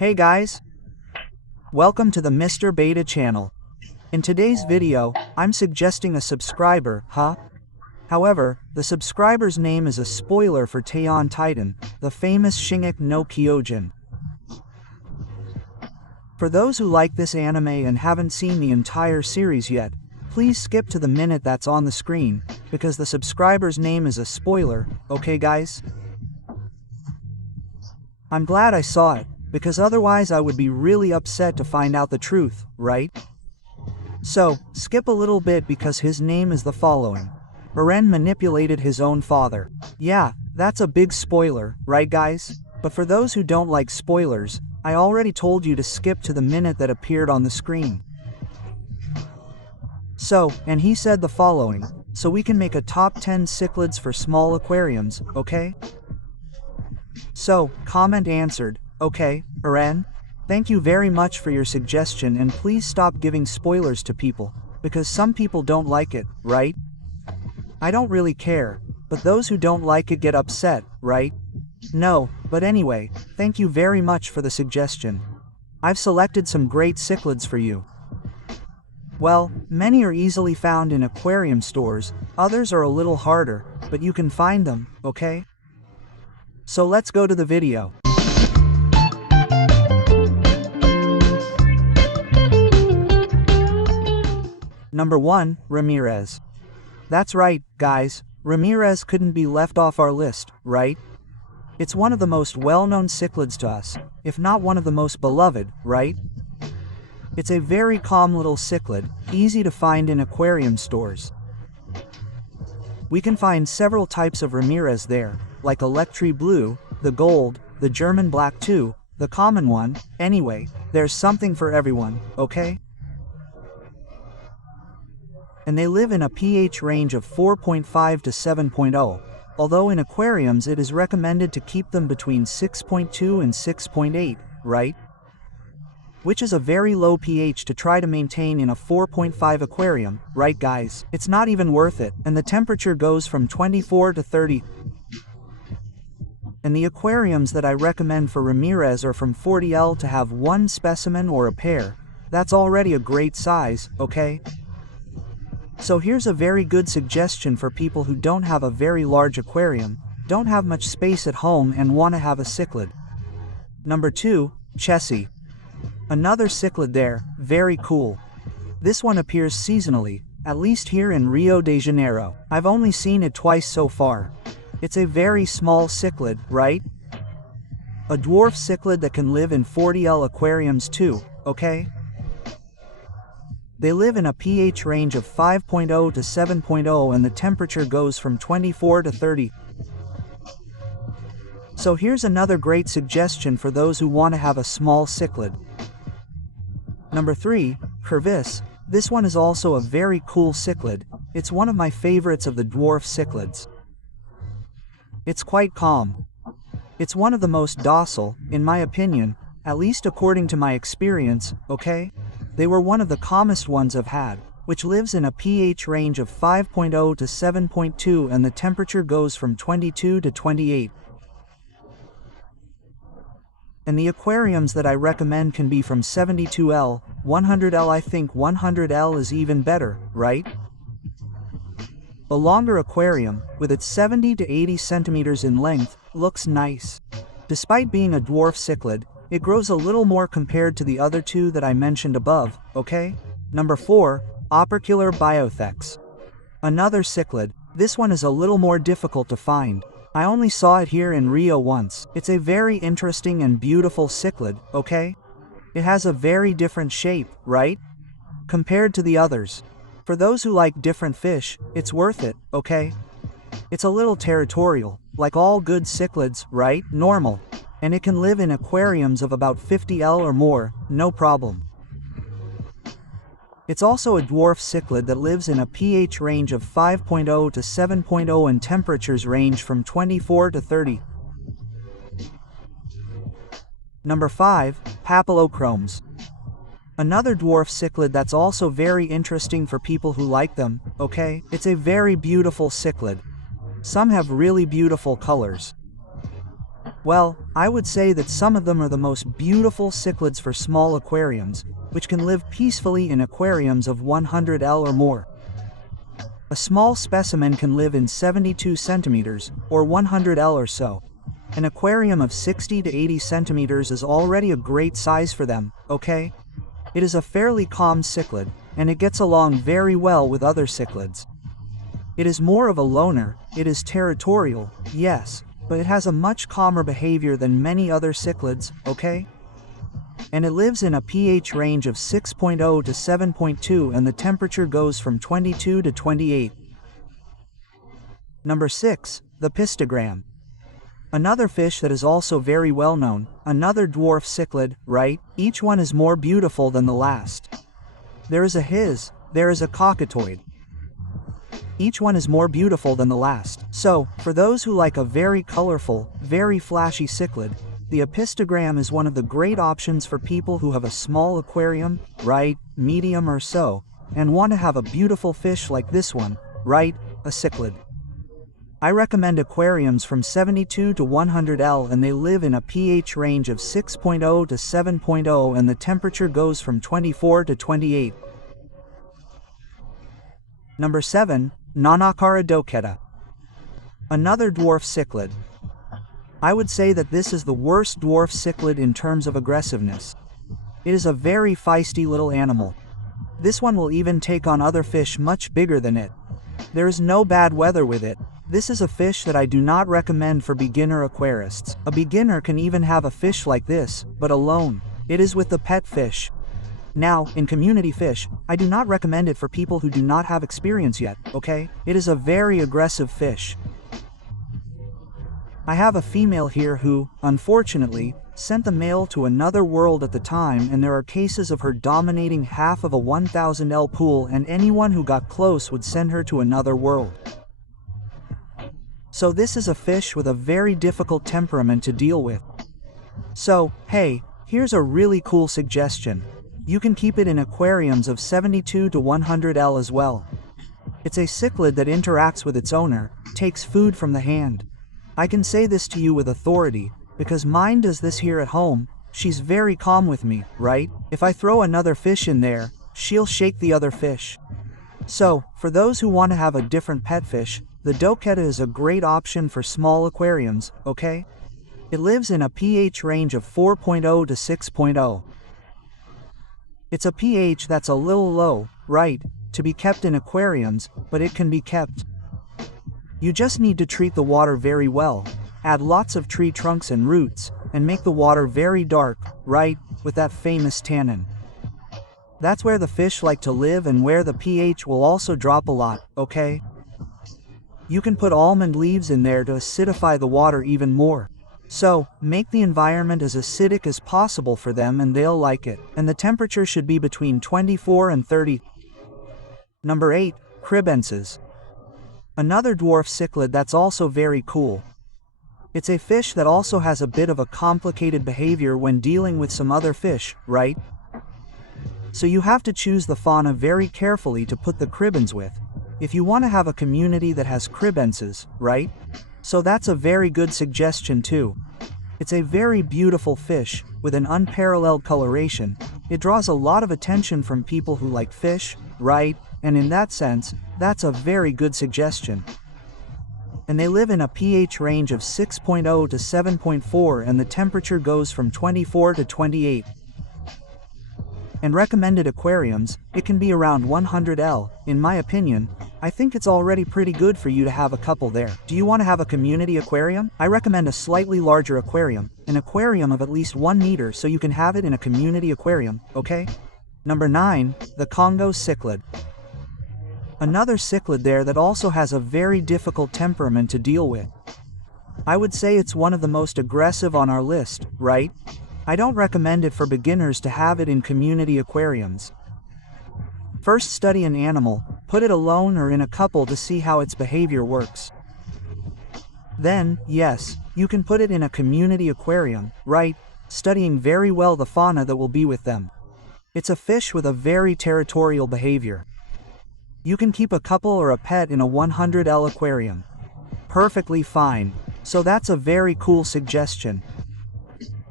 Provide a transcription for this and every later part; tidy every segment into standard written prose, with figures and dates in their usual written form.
Hey guys! Welcome to the Mr. Beta channel. In today's video, I'm suggesting a subscriber, However, the subscriber's name is a spoiler for Taion Titan, the famous Shingeki no Kyojin. For those who like this anime and haven't seen the entire series yet, please skip to the minute that's on the screen, because the subscriber's name is a spoiler, okay guys? I'm glad I saw it, because otherwise I would be really upset to find out the truth, right? So, skip a little bit because his name is the following. Eren manipulated his own father. Yeah, that's a big spoiler, right guys? But for those who don't like spoilers, I already told you to skip to the minute that appeared on the screen. So, and he said the following, so we can make a top 10 cichlids for small aquariums, okay? So, comment answered, okay, Eren? Thank you very much for your suggestion and please stop giving spoilers to people, because some people don't like it, right? I don't really care, but those who don't like it get upset, right? No, but anyway, thank you very much for the suggestion. I've selected some great cichlids for you. Well, many are easily found in aquarium stores, others are a little harder, but you can find them, okay? So let's go to the video. Number 1, Ramirez. That's right, guys, Ramirez couldn't be left off our list, right? It's one of the most well-known cichlids to us, if not one of the most beloved, right? It's a very calm little cichlid, easy to find in aquarium stores. We can find several types of Ramirez there, like Electri Blue, the Gold, the German Black too, the common one. Anyway, there's something for everyone, okay? And they live in a pH range of 4.5 to 7.0, although in aquariums it is recommended to keep them between 6.2 and 6.8, right? Which is a very low pH to try to maintain in a 4.5 aquarium, right guys? It's not even worth it, and the temperature goes from 24 to 30. And the aquariums that I recommend for Ramirez are from 40L to have one specimen or a pair. That's already a great size, okay? So here's a very good suggestion for people who don't have a very large aquarium, don't have much space at home and want to have a cichlid. Number 2, Chessie. Another cichlid there, very cool. This one appears seasonally, at least here in Rio de Janeiro. I've only seen it twice so far. It's a very small cichlid, right? A dwarf cichlid that can live in 40L aquariums too, okay? They live in a pH range of 5.0 to 7.0 and the temperature goes from 24 to 30. So here's another great suggestion for those who want to have a small cichlid. Number 3, Curvis. This one is also a very cool cichlid. It's one of my favorites of the dwarf cichlids. It's quite calm. It's one of the most docile, in my opinion, at least according to my experience, okay? They were one of the calmest ones I've had, which lives in a pH range of 5.0 to 7.2 and the temperature goes from 22 to 28. And the aquariums that I recommend can be from 72L, 100L. I think 100L is even better, right? A longer aquarium, with its 70 to 80 centimeters in length, looks nice. Despite being a dwarf cichlid, it grows a little more compared to the other two that I mentioned above, okay? Number 4, Opercular Biothex. Another cichlid. This one is a little more difficult to find. I only saw it here in Rio once. It's a very interesting and beautiful cichlid, okay? It has a very different shape, right? Compared to the others. For those who like different fish, it's worth it, okay? It's a little territorial, like all good cichlids, right? Normal. And it can live in aquariums of about 50L or more, no problem. It's also a dwarf cichlid that lives in a pH range of 5.0 to 7.0 and temperatures range from 24 to 30. Number 5, Papillochromes. Another dwarf cichlid that's also very interesting for people who like them, okay? It's a very beautiful cichlid. Some have really beautiful colors. Well, I would say that some of them are the most beautiful cichlids for small aquariums, which can live peacefully in aquariums of 100L or more. A small specimen can live in 72 centimeters, or 100L or so. An aquarium of 60 to 80 centimeters is already a great size for them, okay? It is a fairly calm cichlid, and it gets along very well with other cichlids. It is more of a loner, it is territorial, yes, but it has a much calmer behavior than many other cichlids, okay? And it lives in a pH range of 6.0 to 7.2 and the temperature goes from 22 to 28. Number 6. The pistogram. Another fish that is also very well known, another dwarf cichlid, right? Each one is more beautiful than the last. There is a coccotoid. Each one is more beautiful than the last. So, for those who like a very colorful, very flashy cichlid, the pistogram is one of the great options for people who have a small aquarium, right, medium or so, and want to have a beautiful fish like this one, right, a cichlid. I recommend aquariums from 72 to 100L and they live in a pH range of 6.0 to 7.0 and the temperature goes from 24 to 28. Number 7. Nanacara dochetta. Another dwarf cichlid. I would say that this is the worst dwarf cichlid in terms of aggressiveness. It is a very feisty little animal. This one will even take on other fish much bigger than it. There is no bad weather with it. This is a fish that I do not recommend for beginner aquarists. A beginner can even have a fish like this, but alone. It is with the pet fish. Now, in community fish, I do not recommend it for people who do not have experience yet, okay? It is a very aggressive fish. I have a female here who, unfortunately, sent the male to another world at the time and there are cases of her dominating half of a 1000L pool and anyone who got close would send her to another world. So this is a fish with a very difficult temperament to deal with. So, hey, here's a really cool suggestion. You can keep it in aquariums of 72 to 100L as well. It's a cichlid that interacts with its owner, takes food from the hand. I can say this to you with authority, because mine does this here at home. She's very calm with me, right? If I throw another fish in there, she'll shake the other fish. So, for those who want to have a different pet fish, the dochetta is a great option for small aquariums, okay? It lives in a pH range of 4.0 to 6.0. It's a pH that's a little low, right, to be kept in aquariums, but it can be kept. You just need to treat the water very well, add lots of tree trunks and roots, and make the water very dark, right, with that famous tannin. That's where the fish like to live and where the pH will also drop a lot, okay? You can put almond leaves in there to acidify the water even more. So, make the environment as acidic as possible for them and they'll like it. And the temperature should be between 24 and 30. Number 8. Cribenses. Another dwarf cichlid that's also very cool. It's a fish that also has a bit of a complicated behavior when dealing with some other fish, right? So you have to choose the fauna very carefully to put the cribens with. If you want to have a community that has cribenses, right? So that's a very good suggestion too. It's a very beautiful fish, with an unparalleled coloration. It draws a lot of attention from people who like fish, right? And in that sense, that's a very good suggestion. And they live in a pH range of 6.0 to 7.4 and the temperature goes from 24 to 28. And recommended aquariums, it can be around 100L. In my opinion, I think it's already pretty good for you to have a couple there. Do you want to have a community aquarium? I recommend a slightly larger aquarium, an aquarium of at least 1 meter so you can have it in a community aquarium, okay? Number 9. The Congo cichlid. Another cichlid there that also has a very difficult temperament to deal with. I would say it's one of the most aggressive on our list, right? I don't recommend it for beginners to have it in community aquariums. First study an animal, put it alone or in a couple to see how its behavior works. Then, yes, you can put it in a community aquarium, right, studying very well the fauna that will be with them. It's a fish with a very territorial behavior. You can keep a couple or a pet in a 100L aquarium. Perfectly fine. So that's a very cool suggestion.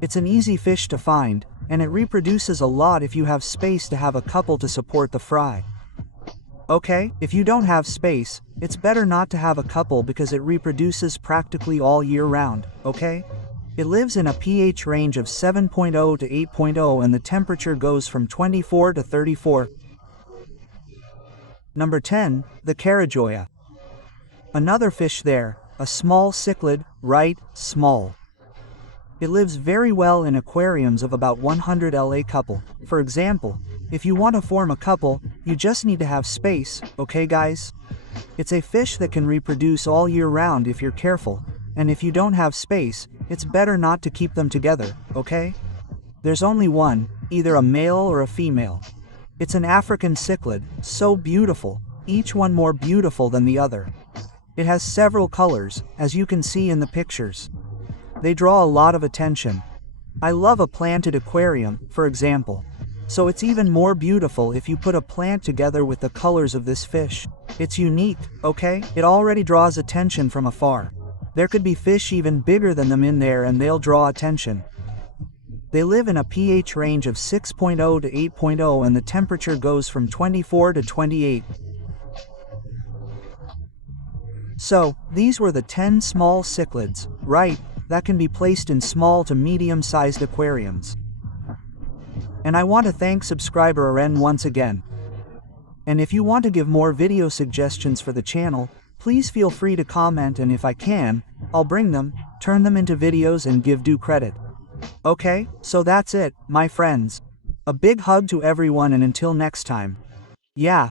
It's an easy fish to find, and it reproduces a lot if you have space to have a couple to support the fry. Okay, if you don't have space, it's better not to have a couple because it reproduces practically all year round, okay? It lives in a pH range of 7.0 to 8.0 and the temperature goes from 24 to 34. Number 10, the Carajoya. Another fish there, a small cichlid, right, small. It lives very well in aquariums of about 100 LA couple. For example, if you want to form a couple, you just need to have space, okay guys? It's a fish that can reproduce all year round if you're careful, and if you don't have space, it's better not to keep them together, okay? There's only one, either a male or a female. It's an African cichlid, so beautiful, each one more beautiful than the other. It has several colors, as you can see in the pictures. They draw a lot of attention. I love a planted aquarium, for example. So it's even more beautiful if you put a plant together with the colors of this fish. It's unique, okay? It already draws attention from afar. There could be fish even bigger than them in there and they'll draw attention. They live in a pH range of 6.0 to 8.0 and the temperature goes from 24 to 28. So, these were the 10 small cichlids, right, that can be placed in small to medium-sized aquariums. And I want to thank subscriber Aren once again. And if you want to give more video suggestions for the channel, please feel free to comment and if I can, I'll bring them, turn them into videos and give due credit. Okay, so that's it, my friends. A big hug to everyone and until next time. Yeah.